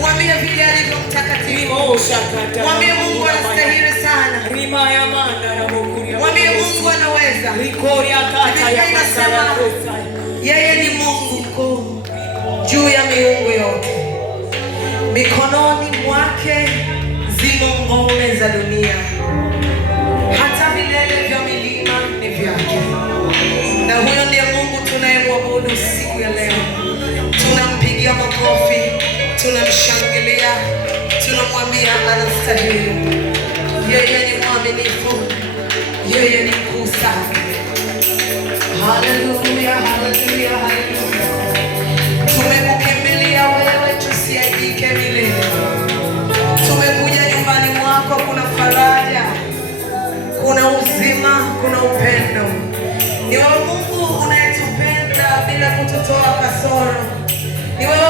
Mwambie vile alivyo mtakatifu. Mwambie Mungu anastahili sana. Mwambie Mungu anaweza. Biblia inasema yeye ni Mungu mkuu juu ya miungu yote. Mikononi mwake zimo ngome za dunia, hata vilele vya milima ni vyake. Na huyo ndiye Mungu tunayemwabudu siku ya leo. Tunampigia makofi, tunamshangilia, tunamwambia anastahili. Yeye ni mwaminifu, yeye ni mkuu sana. Haleluya, haleluya, haleluya. Tumekukimbilia wewe, tusiaibike milele. Tumekuja nyumbani mwako, kuna faraja, kuna uzima, kuna upendo. Ni wewe Mungu unayetupenda bila kututoa kasoro. Ni wewe